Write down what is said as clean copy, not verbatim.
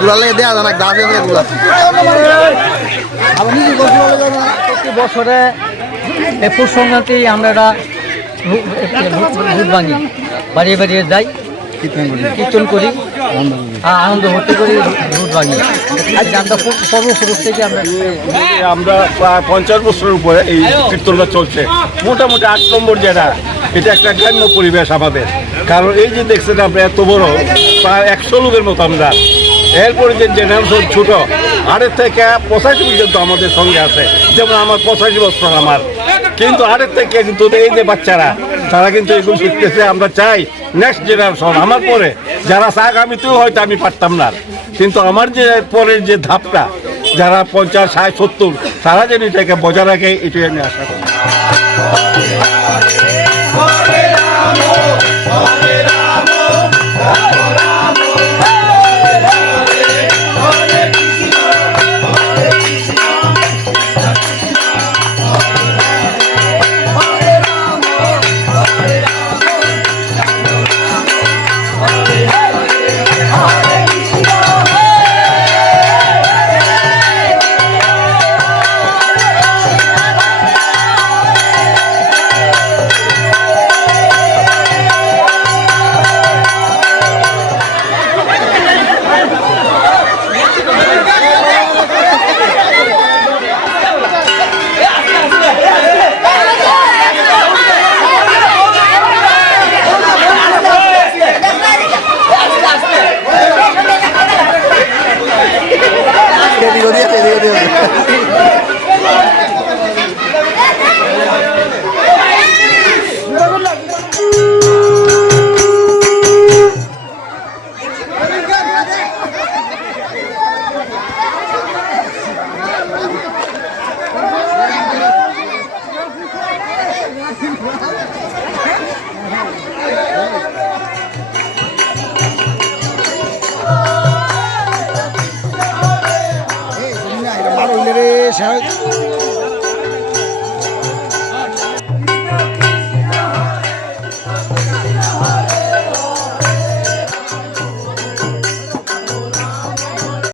দুলা লেগে দেওয়া যায় না গাছ প্রতি বছরে পৌষ সংক্রান্তি আমরা ভূত ভাঙি বাড়িয়ে বাড়িয়ে যাই, কীর্তন করি, আনন্দ ভর্তি করি, ভূত ভাঙি। আমরা পূর্বপুরুষ থেকে আমরা প্রায় 50 বছরের উপরে এই কীর্তনটা চলছে। মোটামুটি 8 নম্বর যেটা, এটা একটা গ্রাম্য পরিবেশ আমাদের। কারণ এই যে দেখছেন আমরা এত বড়, প্রায় 100 লোকের মতো আমরা। এরপরে যে জেনারেশন ছোট 8 থেকে 85 পর্যন্ত আমাদের সঙ্গে আছে। যেমন আমার 85 বছর আমার, কিন্তু 8 থেকে কিন্তু এই যে বাচ্চারা তারা কিন্তু এগুলো শিখতেছে। আমরা চাই নেক্সট জেনারেশন আমার পরে যারা চাক, আমি তো হয়তো আমি পারতাম না, কিন্তু আমার যে পরের যে ধাপটা যারা 50, 60, 70 তারা যেন এটাকে বজায় রাখে, এটাই আমি আশা করি।